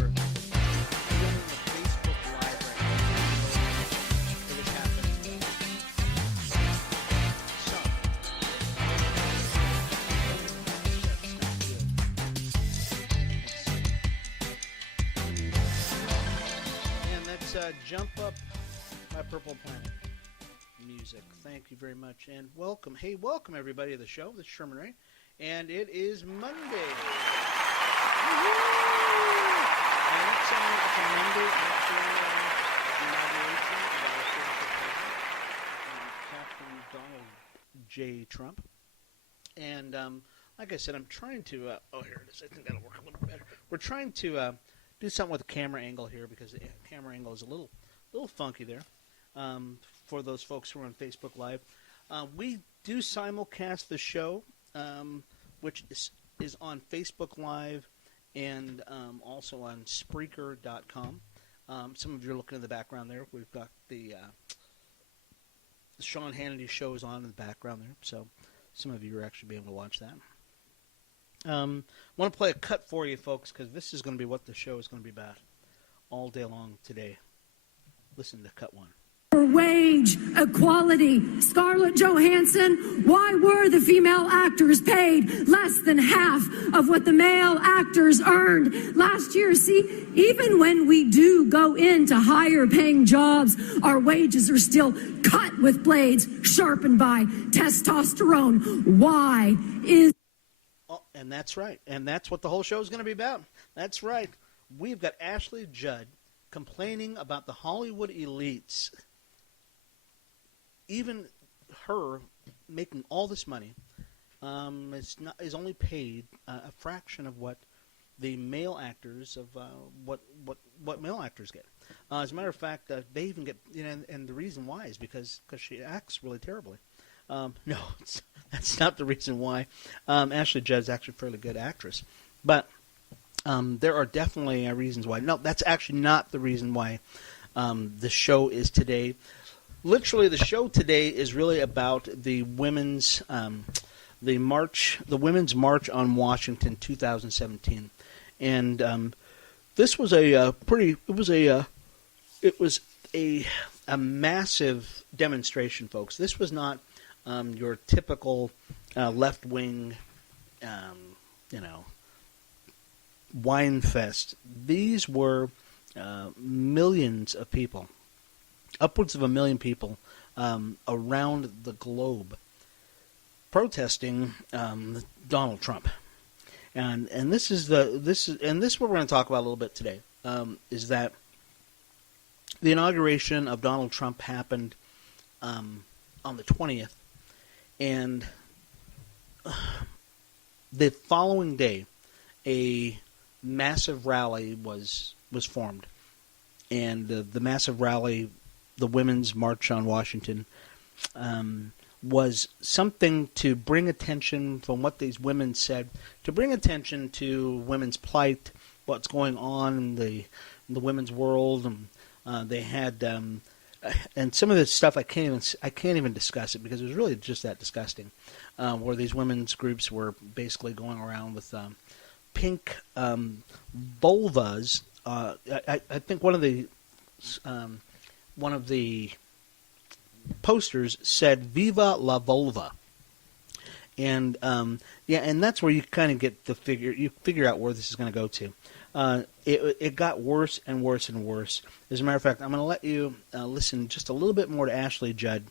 we're doing the Facebook Live right now. It has happened. And that's Jump Up My Purple Planet music. Thank you very much, and welcome. Hey, welcome everybody to the show. This is Sherman Ray, and it is Monday. Woo-hoo! And it's a Monday after the inauguration of our 45th president, Captain Donald J. Trump. And like I said, I'm trying to. Here it is. I think that'll work a little better. We're trying to do something with the camera angle here because the camera angle is a little funky there. For those folks who are on Facebook Live, we do simulcast the show, which is on Facebook Live and also on Spreaker.com. Some of you are looking in the background there. We've got the Sean Hannity show is on in the background there, so some of you are actually being able to watch that. I want to play a cut for you, folks, because this is going to be what the show is going to be about all day long today. Listen to cut one. For wage equality. Scarlett Johansson, why were the female actors paid less than half of what the male actors earned last year? See, even when we do go into higher paying jobs, our wages are still cut with blades sharpened by testosterone. Why is... Oh, and that's right. And that's what the whole show is going to be about. That's right. We've got Ashley Judd complaining about the Hollywood elites. Even her making all this money is only paid a fraction of what the male actors of what male actors get. As a matter of fact, they even get and the reason why is because she acts really terribly. No, that's not the reason why. Ashley Judd is actually a fairly good actress, but there are definitely reasons why. No, that's actually not the reason why the show is today. Literally, the show today is really about the women's the Women's March on Washington 2017, and this was a massive demonstration, folks. This was not your typical left wing, wine fest. These were millions of people. Upwards of 1 million people around the globe protesting Donald Trump, and this is what we're going to talk about a little bit today. Is that the inauguration of Donald Trump happened on the 20th, and the following day, a massive rally was formed, and the massive rally. The Women's March on Washington was something to bring attention from what these women said, to bring attention to women's plight, what's going on in the women's world, and they had and some of this stuff I can't even discuss it because it was really just that disgusting. Where these women's groups were basically going around with pink vulvas. I think one of the posters said "Viva la vulva," and and that's where you kind of get the figure out where this is going to go to. It got worse and worse and worse. As a matter of fact, I'm going to let you listen just a little bit more to Ashley Judd.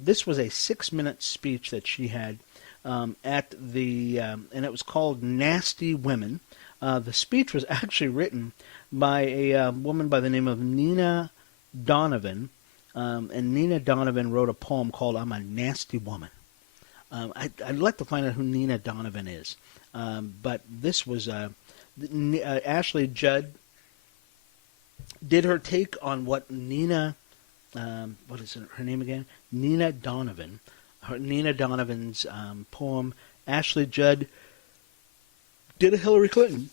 This was a 6-minute speech that she had at the and it was called "Nasty Women." The speech was actually written by a woman by the name of Nina Donovan, and Nina Donovan wrote a poem called "I'm a Nasty Woman." I'd like to find out who Nina Donovan is, but this was Ashley Judd did her take on what Nina, what is her name again? Nina Donovan. Nina Donovan's poem. Ashley Judd did a Hillary Clinton.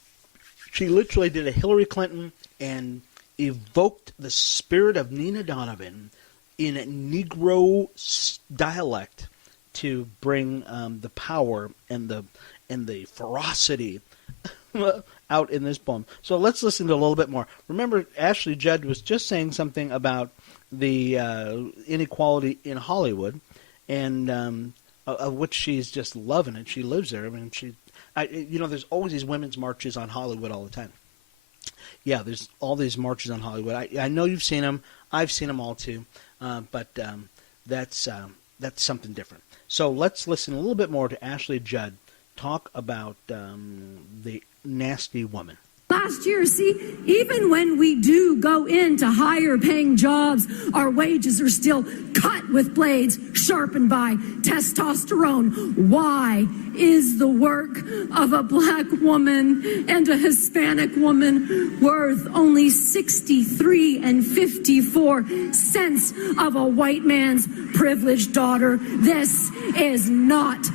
She literally did a Hillary Clinton and evoked the spirit of Nina Donovan in Negro dialect to bring the power and the ferocity out in this poem. So let's listen to a little bit more. Remember, Ashley Judd was just saying something about the inequality in Hollywood, and of which she's just loving it. She lives there. I mean, there's always these women's marches on Hollywood all the time. Yeah, there's all these marches on Hollywood. I know you've seen them. I've seen them all too. But that's something different. So let's listen a little bit more to Ashley Judd talk about the nasty woman. Last year, see, even when we do go into higher paying jobs, our wages are still cut with blades sharpened by testosterone. Why is the work of a black woman and a Hispanic woman worth only 63 and 54 cents of a white man's privileged daughter? This is not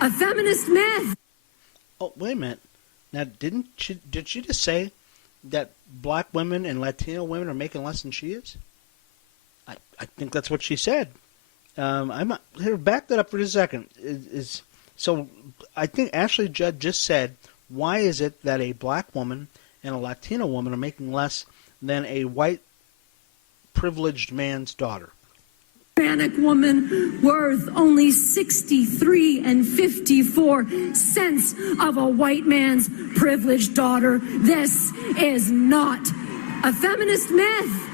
a feminist myth. Oh, wait a minute. Now, did she just say that black women and Latino women are making less than she is? I think that's what she said. I'm not, here, back that up for just a second. So I think Ashley Judd just said, why is it that a black woman and a Latino woman are making less than a white privileged man's daughter? Hispanic woman worth only 63 and 54 cents of a white man's privileged daughter. This is not a feminist myth.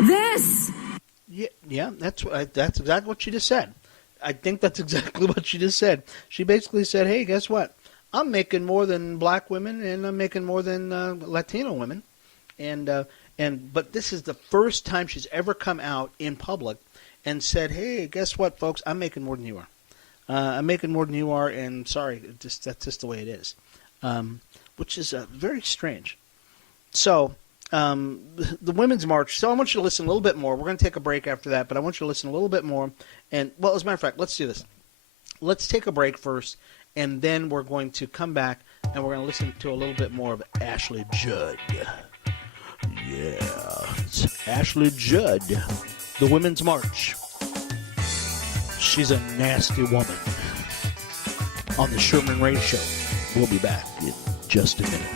This. Yeah, that's exactly what she just said. I think that's exactly what she just said. She basically said, hey, guess what? I'm making more than black women, and I'm making more than Latino women. But this is the first time she's ever come out in public and said, hey, guess what, folks? I'm making more than you are. I'm making more than you are, and sorry, that's just the way it is, which is very strange. So the Women's March, so I want you to listen a little bit more. We're going to take a break after that, but I want you to listen a little bit more. And, well, as a matter of fact, let's do this. Let's take a break first, and then we're going to come back, and we're going to listen to a little bit more of Ashley Judd. Yeah, it's Ashley Judd. The Women's March. She's a nasty woman. On the Sherman Ray Show. We'll be back in just a minute.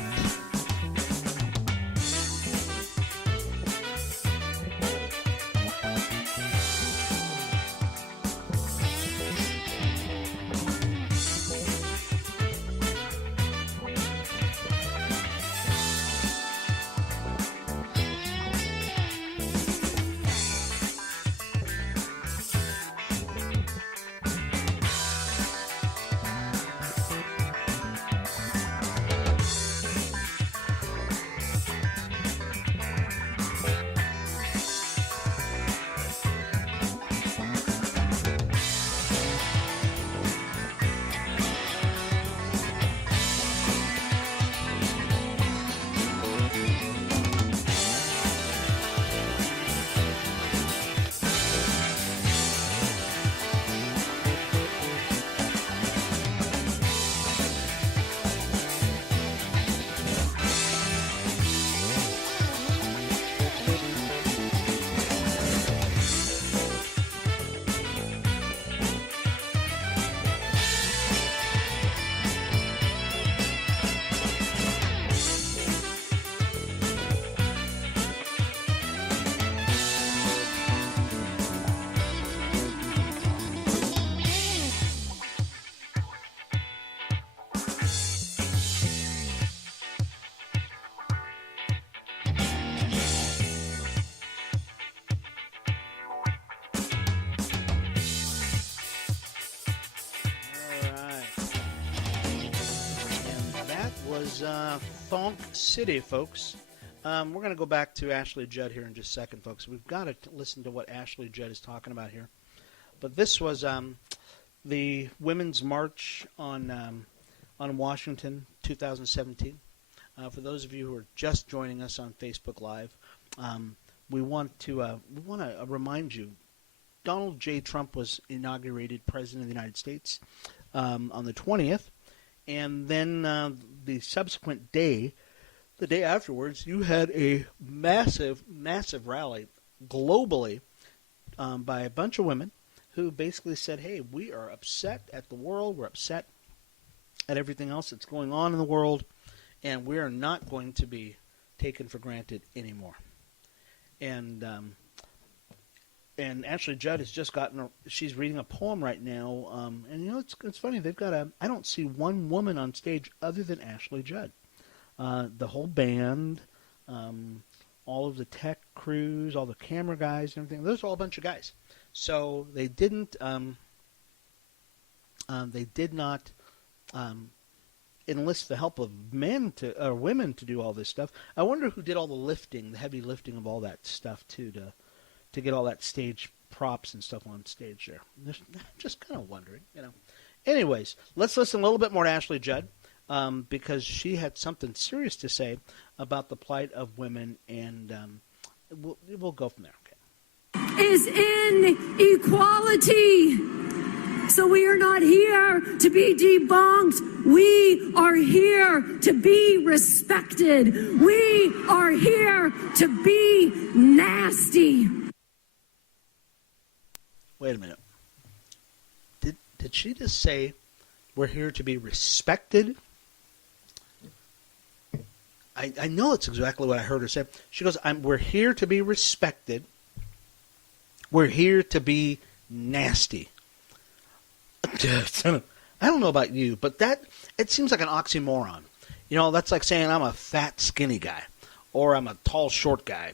Thonk City, folks. We're going to go back to Ashley Judd here in just a second, folks. We've got to listen to what Ashley Judd is talking about here. But this was the Women's March on Washington, 2017. For those of you who are just joining us on Facebook Live, we want to remind you, Donald J. Trump was inaugurated President of the United States on the 20th. And then the subsequent day, the day afterwards, you had a massive, massive rally globally by a bunch of women who basically said, hey, we are upset at the world. We're upset at everything else that's going on in the world. and we are not going to be taken for granted anymore. And Ashley Judd has just she's reading a poem right now, and it's funny, they've got I don't see one woman on stage other than Ashley Judd. The whole band, all of the tech crews, all the camera guys and everything, those are all a bunch of guys. So they did not enlist the help of women to do all this stuff. I wonder who did all the lifting, the heavy lifting of all that stuff too, to get all that stage props and stuff on stage there. I'm just kind of wondering, Anyways, let's listen a little bit more to Ashley Judd, because she had something serious to say about the plight of women, and we'll go from there. Okay. Is inequality. So we are not here to be debunked. We are here to be respected. We are here to be nasty. Wait a minute. Did she just say we're here to be respected? I know it's exactly what I heard her say. She goes, we're here to be respected. We're here to be nasty. I don't know about you, but it seems like an oxymoron. That's like saying I'm a fat, skinny guy, or I'm a tall, short guy.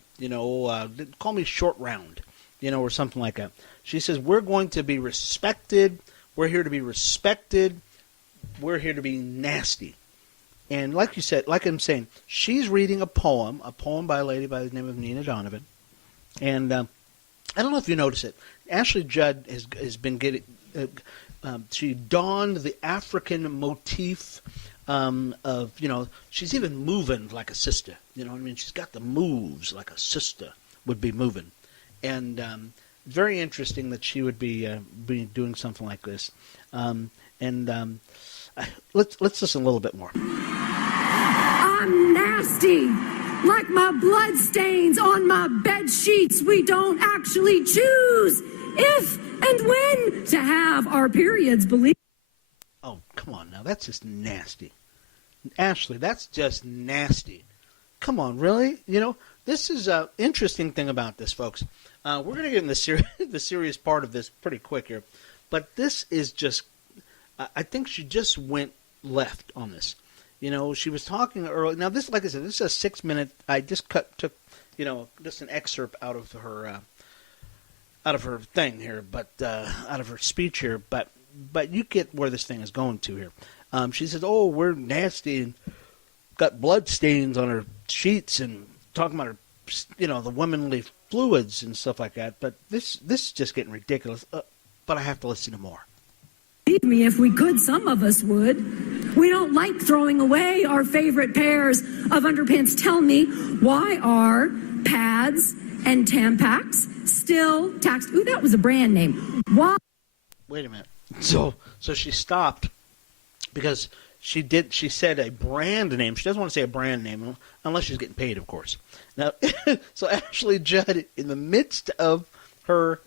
Call me short round, or something like that. She says, we're going to be respected. We're here to be respected. We're here to be nasty. And like you said, like I'm saying, she's reading a poem by a lady by the name of Nina Donovan. And I don't know if you notice it. Ashley Judd has been getting... she donned the African motif of, she's even moving like a sister. You know what I mean? She's got the moves like a sister would be moving. And very interesting that she would be doing something like this. Let's listen a little bit more. I'm nasty. Like my blood stains on my bed sheets, we don't actually choose if and when to have our periods, believe. Oh, come on now. That's just nasty. Ashley, that's just nasty. Come on, really? This is an interesting thing about this, folks. We're going to get in the serious part of this pretty quick here. But this is just, I think she just went left on this. She was talking earlier. Now, this, like I said, this is a 6-minute. I just took, just an excerpt out of her thing here, but out of her speech here. But you get where this thing is going to here. She says, "Oh, we're nasty and got blood stains on her sheets," and talking about her, the womanly fluids and stuff like that. But this is just getting ridiculous. But I have to listen to more. Believe me, if we could, some of us would. We don't like throwing away our favorite pairs of underpants. Tell me, why are pads and Tampax still taxed? Ooh, that was a brand name. Why? Wait a minute. So she stopped because she said a brand name. She doesn't want to say a brand name unless she's getting paid, of course. Now, so Ashley Judd, in the midst of her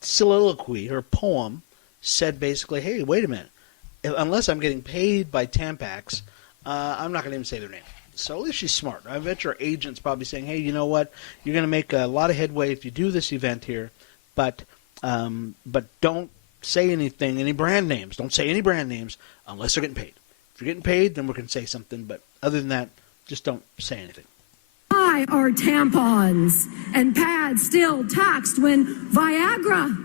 soliloquy, her poem, said basically, hey, wait a minute. Unless I'm getting paid by Tampax, I'm not going to even say their name. So at least she's smart. I bet your agent's probably saying, hey, you know what? You're going to make a lot of headway if you do this event here, but don't say anything, any brand names. Don't say any brand names unless they're getting paid. If you're getting paid, then we're going to say something. But other than that, just don't say anything. Why are tampons and pads still taxed when Viagra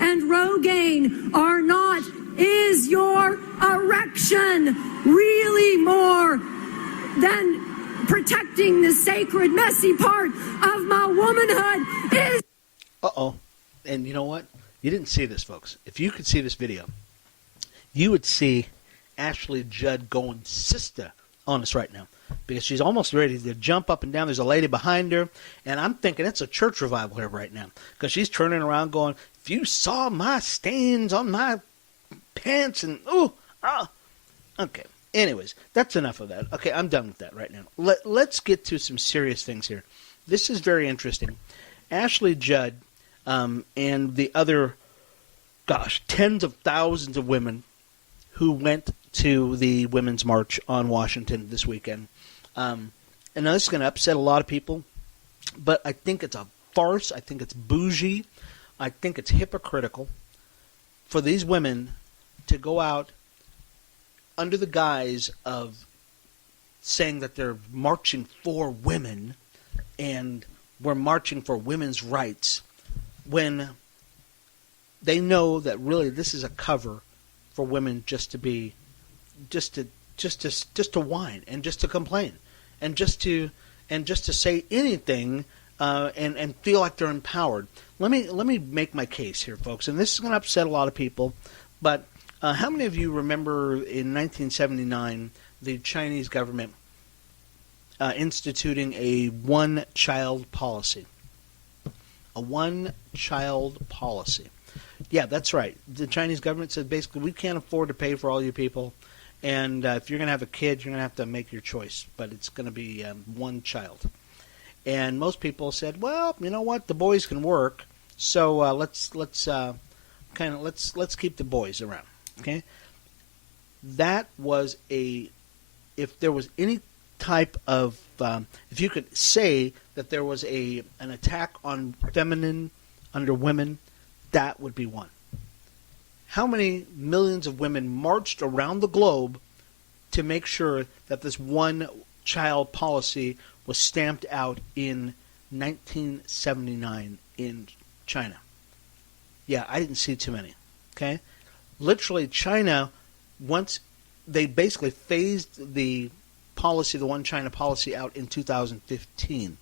and Rogaine are not? Is your erection really more than protecting the sacred, messy part of my womanhood? Uh-oh. And you know what? You didn't see this, folks. If you could see this video, you would see Ashley Judd going sister on us right now, because she's almost ready to jump up and down. There's a lady behind her, and I'm thinking it's a church revival here right now, because she's turning around going, if you saw my stains on my pants and okay. Anyways, that's enough of that. Okay, I'm done with that right now. Let's get to some serious things here. This is very interesting. Ashley Judd and the other, tens of thousands of women who went to the Women's March on Washington this weekend. And now this is going to upset a lot of people, but I think it's a farce. I think it's bougie. I think it's hypocritical for these women to go out under the guise of saying that they're marching for women and we're marching for women's rights when they know that really this is a cover for women just to whine and just to complain and just to say anything and feel like they're empowered. Let me make my case here, folks, and this is going to upset a lot of people, but how many of you remember in 1979 the Chinese government instituting a one-child policy? A one-child policy. Yeah, that's right. The Chinese government said basically we can't afford to pay for all you people, and if you're going to have a kid, you're going to have to make your choice, but it's going to be one child. And most people said, well, you know what, the boys can work, so let's keep the boys around. Okay, that was if there was any type of if you could say that there was an attack on feminine under women, that would be one. How many millions of women marched around the globe to make sure that this one-child policy was stamped out in 1979 in China? Yeah, I didn't see too many. Okay, literally China, once they basically phased the policy, the one China policy, out in 2015.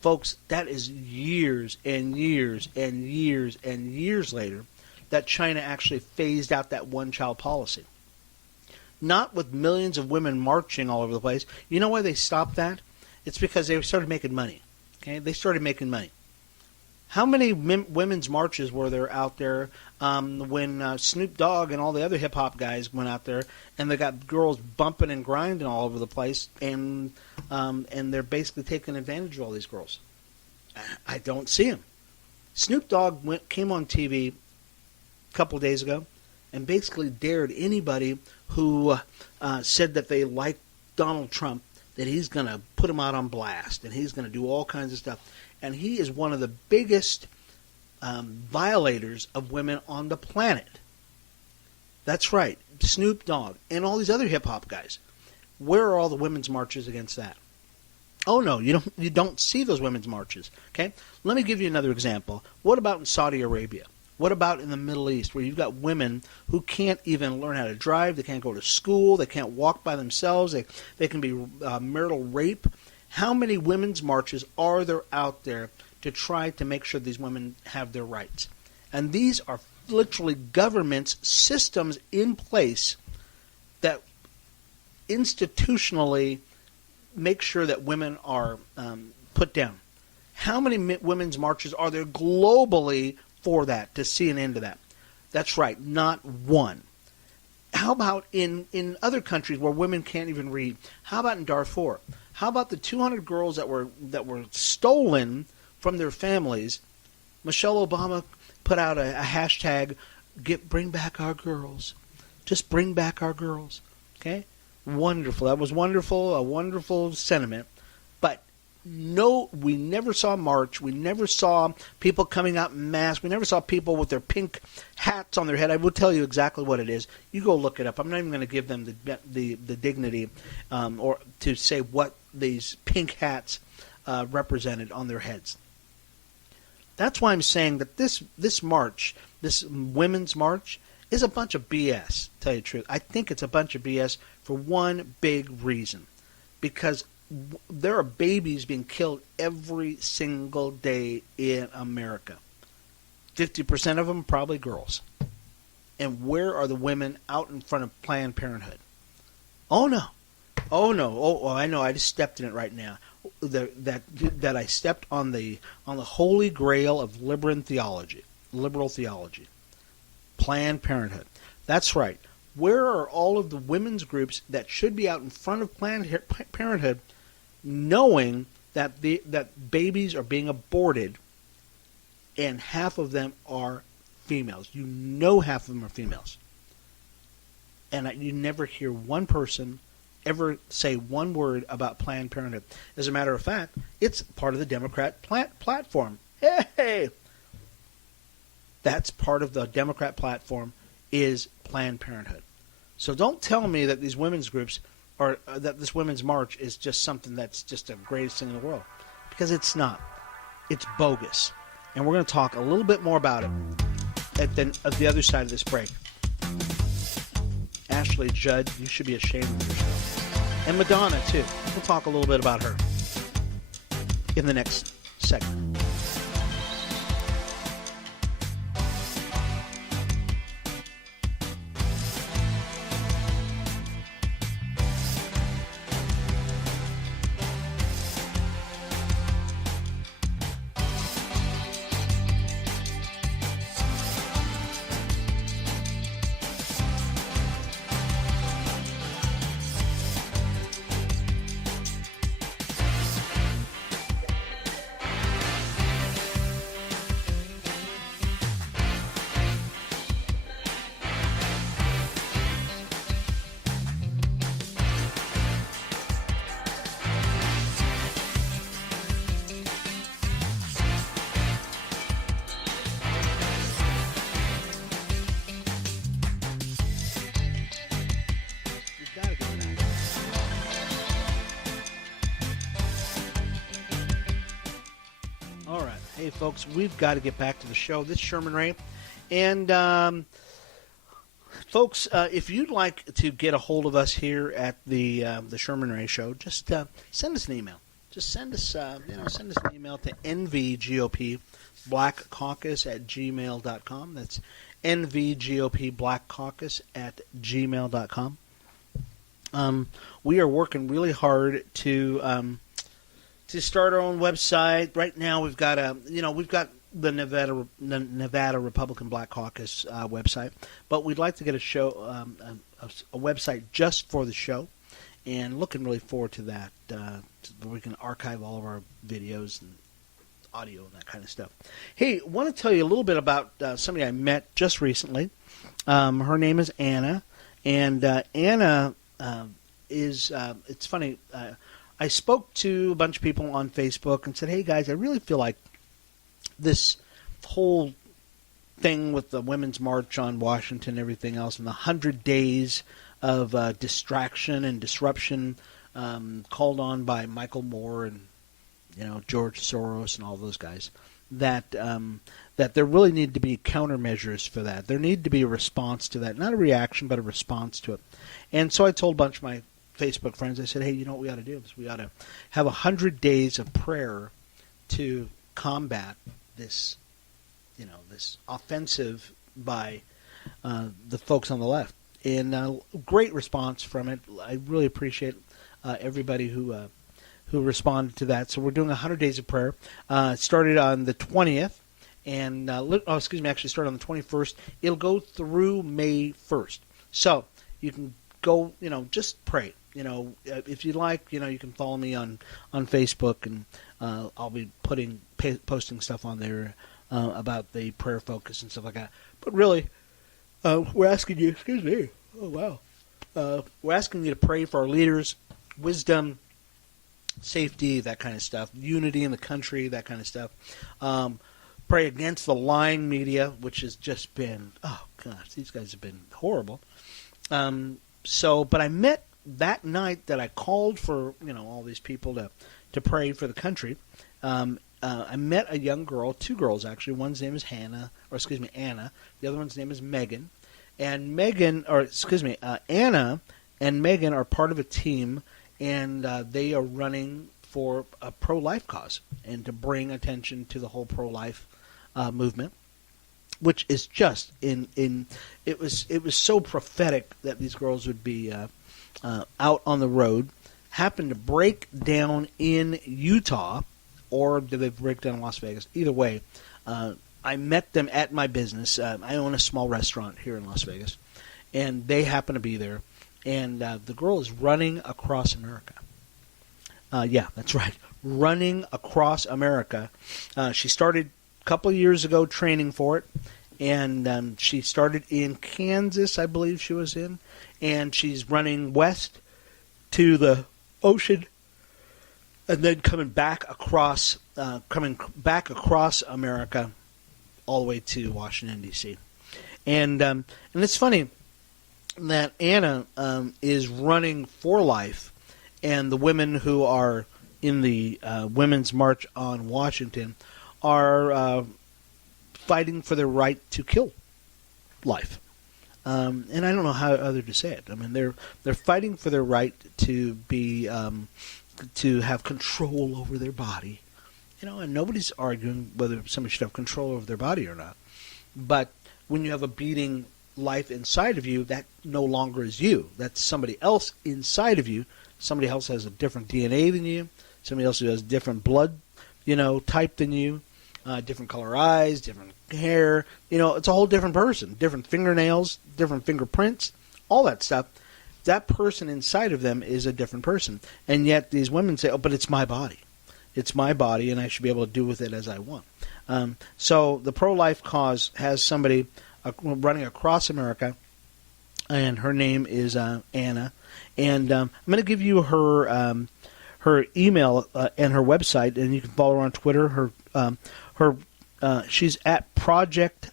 Folks, that is years and years and years and years later that China actually phased out that one-child policy. Not with millions of women marching all over the place. You know why they stopped that? It's because they started making money. Okay, they started making money. How many women's marches were there out there when Snoop Dogg and all the other hip-hop guys went out there and they got girls bumping and grinding all over the place and they're basically taking advantage of all these girls? I don't see them. Snoop Dogg came on TV a couple of days ago and basically dared anybody who said that they liked Donald Trump that he's going to put him out on blast and he's going to do all kinds of stuff. And he is one of the biggest violators of women on the planet. That's right, Snoop Dogg and all these other hip-hop guys. Where are all the women's marches against that? Oh, no, you don't see those women's marches. Okay, let me give you another example. What about in Saudi Arabia? What about in the Middle East, where you've got women who can't even learn how to drive, they can't go to school, they can't walk by themselves, they can be marital rape? How many women's marches are there out there to try to make sure these women have their rights? And these are literally governments, systems in place that institutionally make sure that women are put down. How many women's marches are there globally for that, to see an end to that? That's right, not one. How about in other countries where women can't even read? How about in Darfur? How about the 200 girls that were stolen from their families? Michelle Obama put out a hashtag, bring back our girls. Just bring back our girls. Okay? Wonderful. That was wonderful, a wonderful sentiment. But no, we never saw a march. We never saw people coming out en masse. We never saw people with their pink hats on their head. I will tell you exactly what it is. You go look it up. I'm not even going to give them the dignity or to say what these pink hats represented on their heads. That's why I'm saying that this march, this women's march, is a bunch of BS, to tell you the truth. I think it's a bunch of BS for one big reason. Because there are babies being killed every single day in America. 50% of them probably girls. And where are the women out in front of Planned Parenthood? Oh, no. Oh, no. Oh, I know. I just stepped in it right now. That I stepped on the holy grail of liberal theology. Planned Parenthood. That's right. Where are all of the women's groups that should be out in front of Planned Parenthood, knowing that that babies are being aborted, and half of them are females? You know, half of them are females. and you never hear one person ever say one word about Planned Parenthood. As a matter of fact, it's part of the Democrat platform. Hey! That's part of the Democrat platform is Planned Parenthood. So don't tell me that these women's groups or that this women's march is just something that's just the greatest thing in the world. Because it's not. It's bogus. And we're going to talk a little bit more about it at the other side of this break. Ashley Judd, you should be ashamed of yourself. And Madonna, too. We'll talk a little bit about her in the next segment. Hey, folks, we've got to get back to the show. This is Sherman Ray. And, folks, if you'd like to get a hold of us here at the Sherman Ray Show, just send us an email. Just send us an email to nvgopblackcaucus@gmail.com. That's nvgopblackcaucus@gmail.com. We are working really hard to start our own website. Right now, we've got the Nevada Republican Black Caucus website, but we'd like to get a website just for the show, and looking really forward to that. Where we can archive all of our videos and audio and that kind of stuff. Hey, I want to tell you a little bit about somebody I met just recently. Her name is Anna, and Anna is. It's funny. I spoke to a bunch of people on Facebook and said, hey, guys, I really feel like this whole thing with the Women's March on Washington and everything else and the 100 days of distraction and disruption called on by Michael Moore and George Soros and all those guys, that there really need to be countermeasures for that. There need to be a response to that. Not a reaction, but a response to it. And so I told a bunch of my Facebook friends, I said, hey, you know what we ought to do? We ought to have 100 days of prayer to combat this, this offensive by the folks on the left. And great response from it. I really appreciate everybody who responded to that. So we're doing 100 days of prayer. It started on the 20th, and actually started on the 21st. It'll go through May 1st. So you can go, just pray. If you'd like, you can follow me on Facebook, and I'll be posting stuff on there about the prayer focus and stuff like that. But really, we're asking you, excuse me, oh wow, we're asking you to pray for our leaders, wisdom, safety, that kind of stuff, unity in the country, that kind of stuff. Pray against the lying media, which has just been, oh gosh, these guys have been horrible. But I met that night that I called for, all these people to pray for the country. I met a young girl, two girls actually. One's name is Anna. The other one's name is Megan. And Anna and Megan are part of a team, and they are running for a pro-life cause and to bring attention to the whole pro-life movement, which is just it was so prophetic that these girls would be out on the road, happen to break down in Utah, or do they break down in Las Vegas? Either way, I met them at my business. I own a small restaurant here in Las Vegas, and they happen to be there. And the girl is running across America. Yeah, that's right, running across America. She started a couple of years ago training for it, and she started in Kansas, I believe she was in, and she's running west to the ocean, and then coming back across America, all the way to Washington D.C. And it's funny that Anna is running for life, and the women who are in the Women's March on Washington are fighting for their right to kill life. And I don't know how other to say it. I mean, they're fighting for their right to be to have control over their body, and nobody's arguing whether somebody should have control over their body or not. But when you have a beating life inside of you, that no longer is you. That's somebody else inside of you. Somebody else has a different DNA than you. Somebody else who has different blood, type than you. Different color eyes, different hair. It's a whole different person. Different fingernails, different fingerprints, all that stuff. That person inside of them is a different person. And yet these women say, oh, but it's my body. It's my body, and I should be able to do with it as I want. So the pro-life cause has somebody running across America, and her name is Anna. And I'm going to give you her email and her website, and you can follow her on Twitter. She's at Project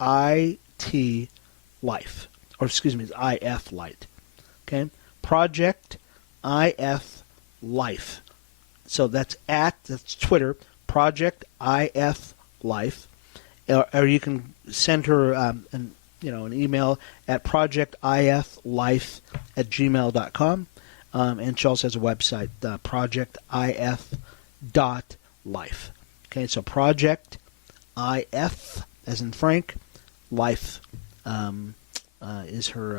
IT Life, or excuse me, it's IF Light. Okay, Project IF Life. So that's Twitter, Project IF Life, or you can send her an email at projectiflife@gmail.com, and she also has a website, projectif.life. Okay, so Project IF, as in Frank, Life is her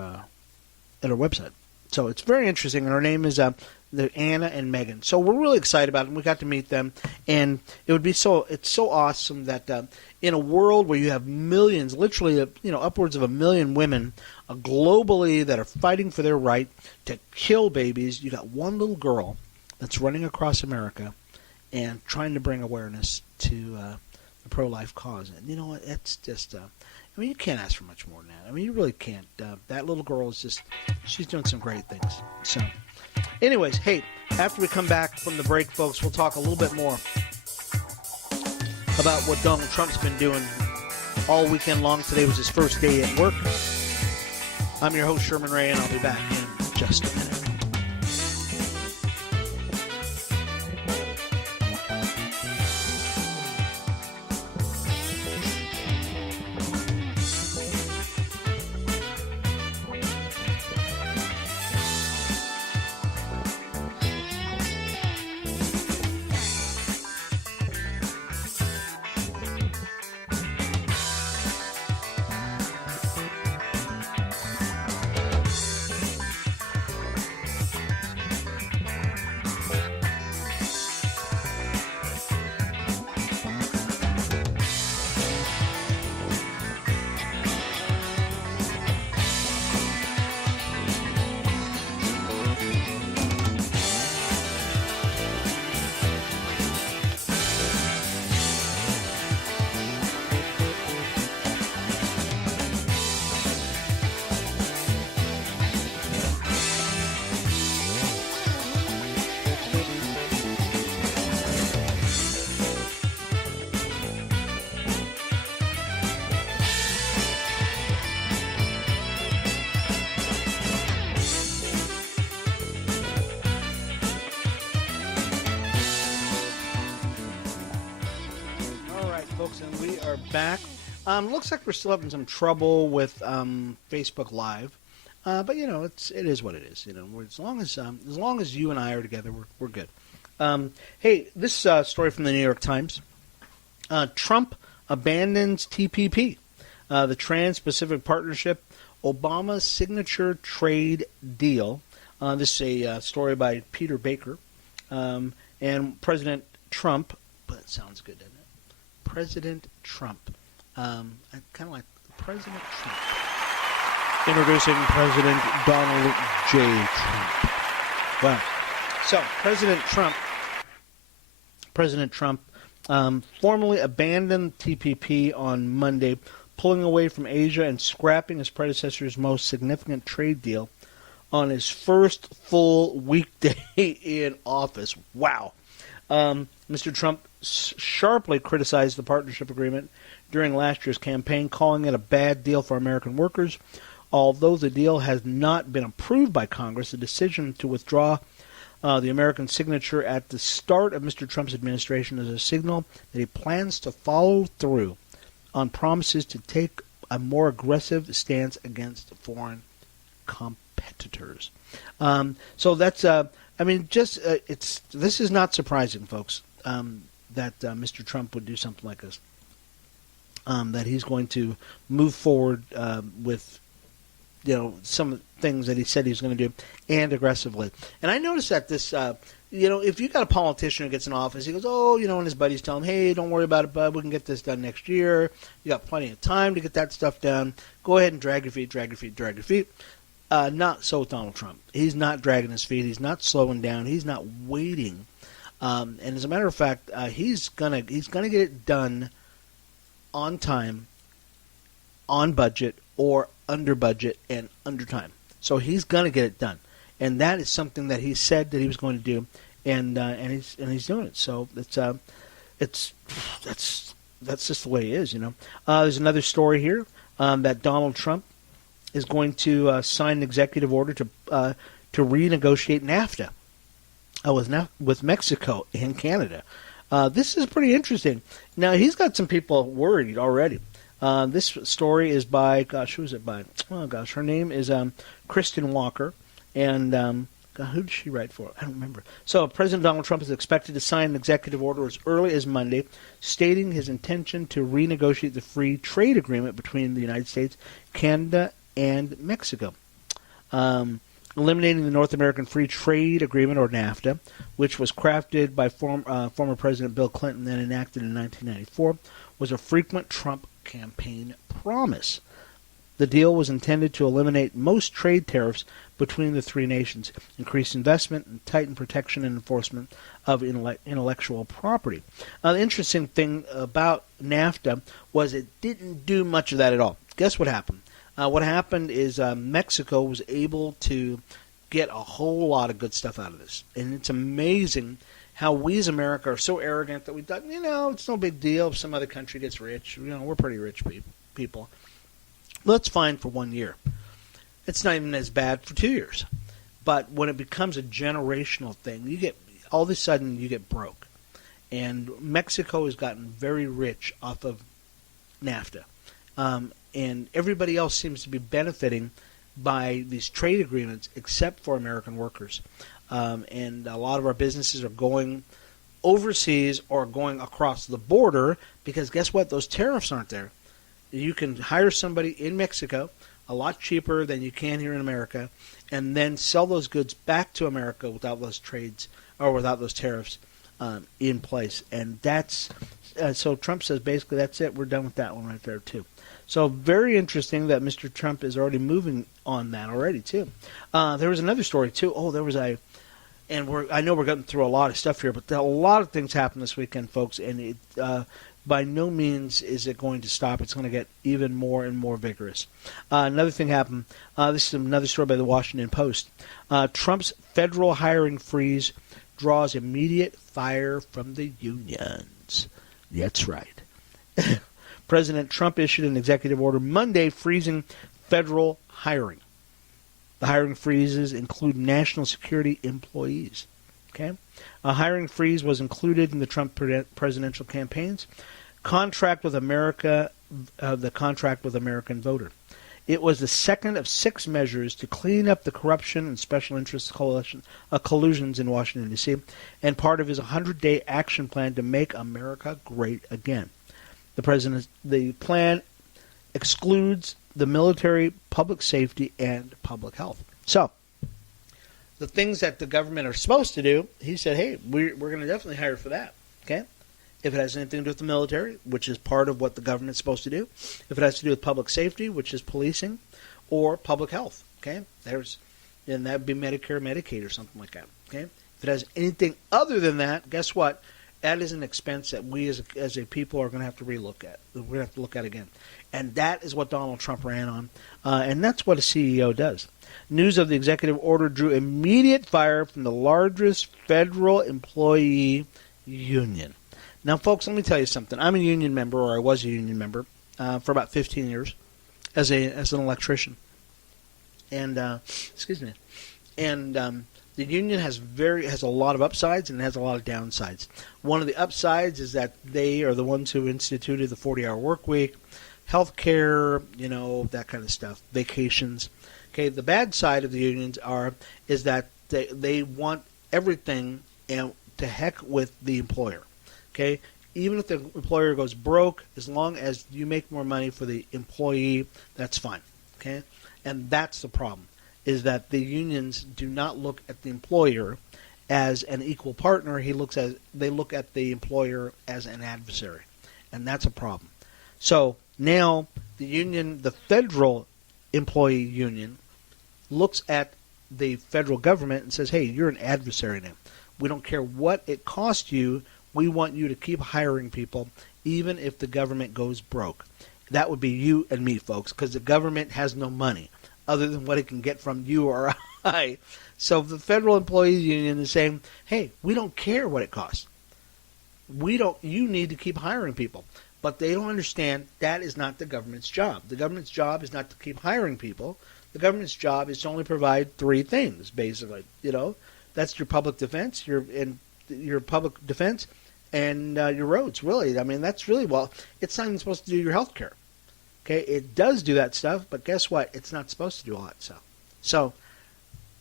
at her website. So it's very interesting, and her name is Anna and Megan. So we're really excited about it, and we got to meet them, and it's so awesome that in a world where you have millions, literally upwards of 1 million women globally that are fighting for their right to kill babies, you got one little girl that's running across America and trying to bring awareness to the pro-life cause. And you know what? It's just you can't ask for much more than that. I mean, you really can't. That little girl is she's doing some great things. So anyways, hey, after we come back from the break, folks, we'll talk a little bit more about what Donald Trump's been doing all weekend long. Today was his first day at work. I'm your host, Sherman Ray, and I'll be back in just a minute. And we are back. Looks like we're still having some trouble with Facebook Live, but it is what it is. As long as you and I are together, we're good. Hey, this story from the New York Times: Trump abandons TPP, the Trans-Pacific Partnership, Obama's signature trade deal. This is a story by Peter Baker, and President Trump. But it sounds good, doesn't it? President Trump. I kind of like President Trump. Introducing President Donald J. Trump. Well, so President Trump formally abandoned TPP on Monday, pulling away from Asia and scrapping his predecessor's most significant trade deal on his first full weekday in office. Wow. Mr. Trump sharply criticized the partnership agreement during last year's campaign, calling it a bad deal for American workers. Although the deal has not been approved by Congress, the decision to withdraw the American signature at the start of Mr. Trump's administration is a signal that he plans to follow through on promises to take a more aggressive stance against foreign competitors. So that's, this is not surprising, folks, that Mr. Trump would do something like this. That he's going to move forward with, some things that he said he was going to do, and aggressively. And I noticed that this, if you got a politician who gets in office, he goes, and his buddies tell him, hey, don't worry about it, bud, we can get this done next year. You got plenty of time to get that stuff done. Go ahead and drag your feet. Not so with Donald Trump. He's not dragging his feet. He's not slowing down. He's not waiting. And as a matter of fact, he's gonna get it done on time, on budget, or under budget and under time. So he's gonna get it done, and that is something that he said that he was going to do, and he's doing it. So that's just the way he is, There's another story here that Donald Trump is going to sign an executive order to renegotiate NAFTA with Mexico and Canada. This is pretty interesting. Now, he's got some people worried already. This story is by, who is it by? Her name is Kristen Walker. And who did she write for? I don't remember. So President Donald Trump is expected to sign an executive order as early as Monday, stating his intention to renegotiate the free trade agreement between the United States, Canada, and Mexico. Eliminating the North American Free Trade Agreement, or NAFTA, which was crafted by former President Bill Clinton and enacted in 1994, was a frequent Trump campaign promise. The deal was intended to eliminate most trade tariffs between the three nations, increase investment, and tighten protection and enforcement of intellectual property. The interesting thing about NAFTA was it didn't do much of that at all. Guess what happened? What happened is Mexico was able to get a whole lot of good stuff out of this. And it's amazing how we as America are so arrogant that we thought, it's no big deal if some other country gets rich. We're pretty rich people. Well, that's fine for 1 year. It's not even as bad for 2 years. But when it becomes a generational thing, all of a sudden you get broke. And Mexico has gotten very rich off of NAFTA. And everybody else seems to be benefiting by these trade agreements except for American workers. And a lot of our businesses are going overseas or going across the border because guess what? Those tariffs aren't there. You can hire somebody in Mexico a lot cheaper than you can here in America and then sell those goods back to America without those trades or without those tariffs in place. And that's so Trump says basically that's it. We're done with that one right there too. So very interesting that Mr. Trump is already moving on that already too. There was another story too. I know we're getting through a lot of stuff here, but a lot of things happened this weekend, folks, and it by no means is it going to stop. It's going to get even more and more vigorous. Another thing happened. This is another story by the Washington Post. Trump's federal hiring freeze draws immediate fire from the unions. That's right. President Trump issued an executive order Monday freezing federal hiring. The hiring freezes include national security employees. Okay, a hiring freeze was included in the Trump presidential campaign's contract with America, the contract with American Voter. It was the second of 6 measures to clean up the corruption and special interest collusions in Washington, D.C., and part of his 100-day action plan to make America great again. The plan excludes the military, public safety, and public health. So, the things that the government are supposed to do, he said, hey, we're going to definitely hire for that. Okay? If it has anything to do with the military, which is part of what the government's supposed to do. If it has to do with public safety, which is policing, or public health. Okay? And that would be Medicare, Medicaid, or something like that. Okay? If it has anything other than that, guess what? That is an expense that we as a people are going to have to relook at. We're going to have to look at again. And that is what Donald Trump ran on. And that's what a CEO does. News of the executive order drew immediate fire from the largest federal employee union. Now, folks, let me tell you something. I'm a union member, or I was a union member, for about 15 years as an electrician. And, excuse me. And the union has a lot of upsides and it has a lot of downsides. One of the upsides is that they are the ones who instituted the 40-hour work week, health care, that kind of stuff, vacations. Okay, the bad side of the unions is that they want everything to heck with the employer. Okay, even if the employer goes broke, as long as you make more money for the employee, that's fine. Okay, and that's the problem, is that the unions do not look at the employer as an equal partner. They look at the employer as an adversary, and that's a problem. So now the federal employee union, looks at the federal government and says, hey, you're an adversary now. We don't care what it costs you. We want you to keep hiring people, even if the government goes broke. That would be you and me, folks, because the government has no money other than what it can get from you or I. So the federal employees union is saying, hey, we don't care what it costs. You need to keep hiring people. But they don't understand that is not the government's job. The government's job is not to keep hiring people. The government's job is to only provide three things, basically. That's your public defense, your public defense, and your roads. Really, I mean, that's really it's not even supposed to do your health care. Okay, it does do that stuff, but guess what? It's not supposed to do all that stuff. So,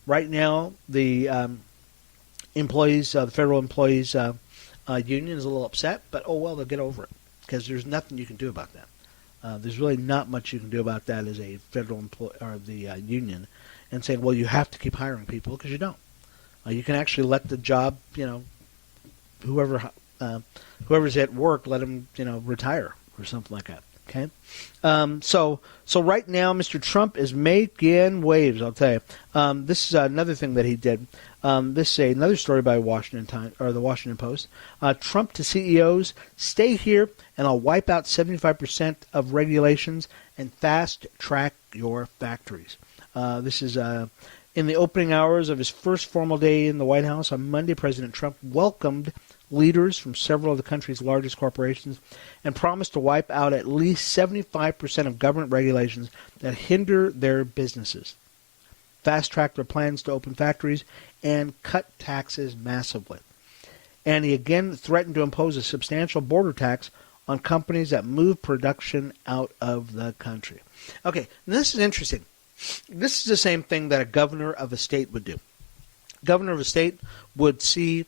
right now, the employees, the federal employees union is a little upset, but oh well, they'll get over it because there's nothing you can do about that. There's really not much you can do about that as a federal employee or the union, and saying, well, you have to keep hiring people, because you don't. You can actually let the job, whoever's at work, let them, retire or something like that. Okay, so right now, Mr. Trump is making waves. I'll tell you. This is another thing that he did. This is another story by the Washington Post. Trump to CEOs: stay here, and I'll wipe out 75% of regulations and fast track your factories. This is in the opening hours of his first formal day in the White House on Monday. President Trump welcomed leaders from several of the country's largest corporations and promised to wipe out at least 75% of government regulations that hinder their businesses, fast-track their plans to open factories, and cut taxes massively. And he again threatened to impose a substantial border tax on companies that move production out of the country. Okay, this is interesting. This is the same thing that a governor of a state would do. Governor of a state would see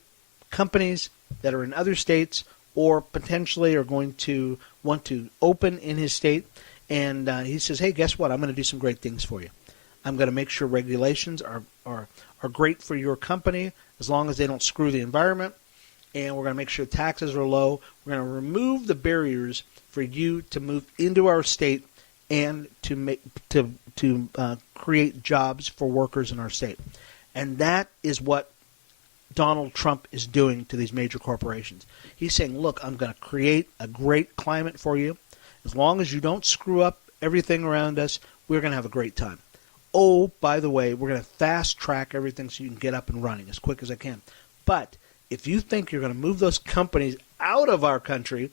companies that are in other states or potentially are going to want to open in his state, and he says, hey, guess what? I'm going to do some great things for you. I'm going to make sure regulations are great for your company as long as they don't screw the environment, and we're going to make sure taxes are low. We're going to remove the barriers for you to move into our state and to create jobs for workers in our state. And that is what Donald Trump is doing to these major corporations. He's saying, look, I'm going to create a great climate for you. As long as you don't screw up everything around us, we're going to have a great time. Oh, by the way, we're going to fast track everything so you can get up and running as quick as I can. But if you think you're going to move those companies out of our country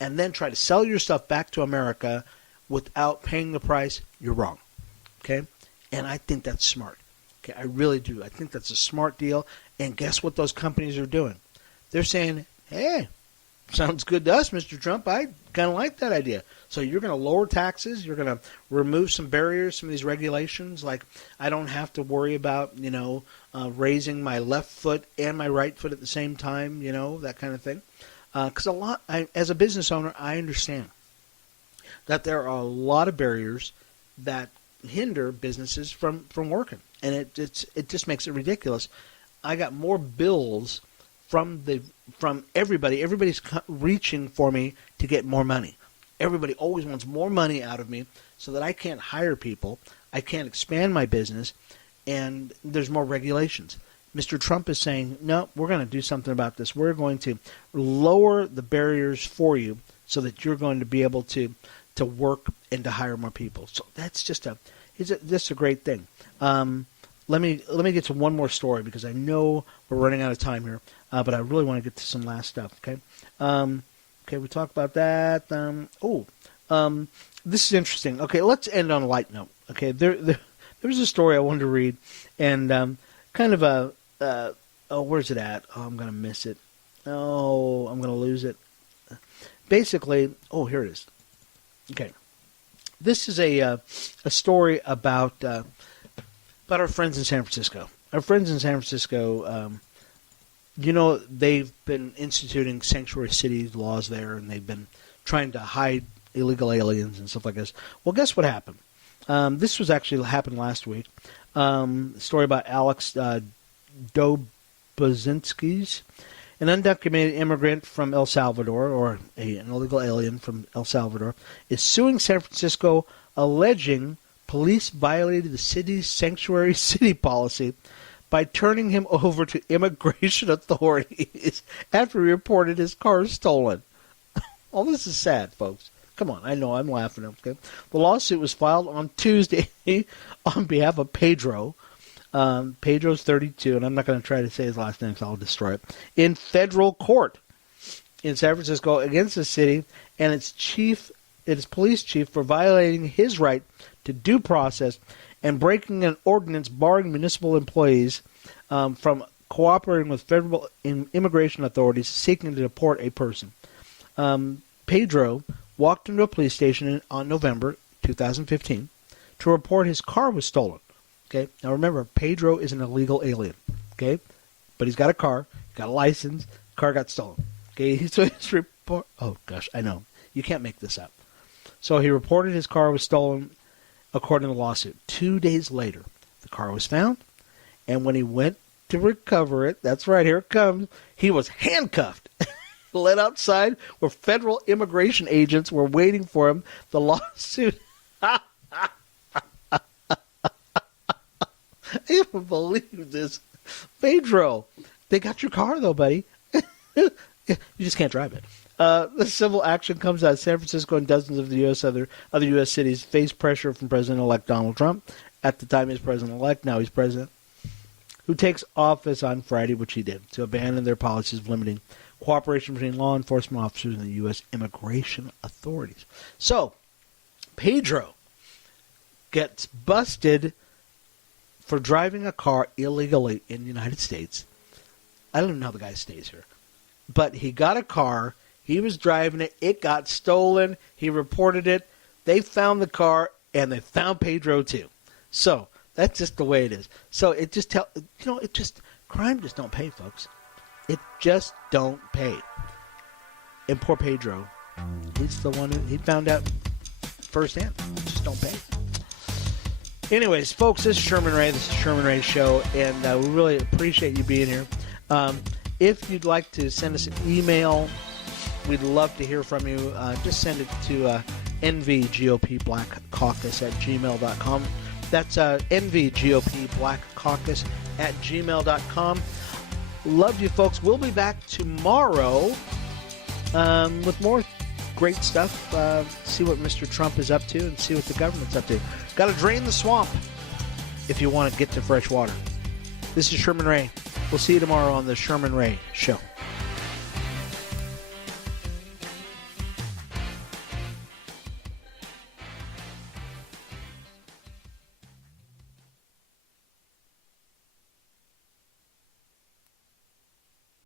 and then try to sell your stuff back to America without paying the price, you're wrong. Okay? And I think that's smart. Okay, I really do. I think that's a smart deal. And guess what those companies are doing? They're saying, hey, sounds good to us, Mr. Trump. I kind of like that idea. So you're going to lower taxes. You're going to remove some barriers, some of these regulations. Like I don't have to worry about, raising my left foot and my right foot at the same time, that kind of thing. Because as a business owner, I understand that there are a lot of barriers that hinder businesses from working. And it just makes it ridiculous. I got more bills from everybody. Everybody's reaching for me to get more money. Everybody always wants more money out of me so that I can't hire people. I can't expand my business, and there's more regulations. Mr. Trump is saying, no, we're going to do something about this. We're going to lower the barriers for you so that you're going to be able to work and to hire more people. So that's just a great thing. Let me get to one more story because I know we're running out of time here, but I really want to get to some last stuff. Okay, we talked about that. This is interesting. Okay, let's end on a light note. Okay, there was a story I wanted to read, and kind of a where's it at? Oh, I'm gonna miss it. Oh, I'm gonna lose it. Basically, here it is. Okay, this is a story about our friends in San Francisco. Our friends in San Francisco, they've been instituting sanctuary city laws there, and they've been trying to hide illegal aliens and stuff like this. Well, guess what happened? This was actually happened last week. A story about Alex Dobozinskis, an undocumented immigrant from El Salvador, or an illegal alien from El Salvador, is suing San Francisco, alleging police violated the city's sanctuary city policy by turning him over to immigration authorities after he reported his car stolen. Oh, this is sad, folks. Come on, I know, I'm laughing. Okay, the lawsuit was filed on Tuesday on behalf of Pedro. Pedro's 32, and I'm not going to try to say his last name, so I'll destroy it. In federal court in San Francisco against the city and its police chief for violating his right to due process and breaking an ordinance barring municipal employees from cooperating with federal immigration authorities seeking to deport a person. Pedro walked into a police station on November 2015 to report his car was stolen. Okay, now remember, Pedro is an illegal alien. Okay, but he's got a car, got a license, car got stolen. Okay, so his report. Oh gosh, I know you can't make this up. So he reported his car was stolen, according to the lawsuit. 2 days later, the car was found, and when he went to recover it, that's right, here it comes, he was handcuffed. Led outside where federal immigration agents were waiting for him. The lawsuit. I can't believe this. Pedro, they got your car, though, buddy. You just can't drive it. The civil action comes out of San Francisco, and dozens of the other U.S. cities face pressure from President-elect Donald Trump. At the time, he was president-elect. Now he's president. Who takes office on Friday, which he did, to abandon their policies of limiting cooperation between law enforcement officers and the U.S. immigration authorities. So, Pedro gets busted for driving a car illegally in the United States. I don't even know how the guy stays here. But he got a car. He was driving it. It got stolen. He reported it. They found the car, and they found Pedro too. So, that's just the way it is. So, it just crime just don't pay, folks. It just don't pay. And poor Pedro, he's the one he found out firsthand. It just don't pay. Anyways, folks, this is Sherman Ray. This is Sherman Ray's show, and we really appreciate you being here. If you'd like to send us an email, we'd love to hear from you. Just send it to nvgopblackcaucus@gmail.com. That's nvgopblackcaucus@gmail.com. Love you, folks. We'll be back tomorrow with more great stuff. See what Mr. Trump is up to and see what the government's up to. Got to drain the swamp if you want to get to fresh water. This is Sherman Ray. We'll see you tomorrow on the Sherman Ray Show.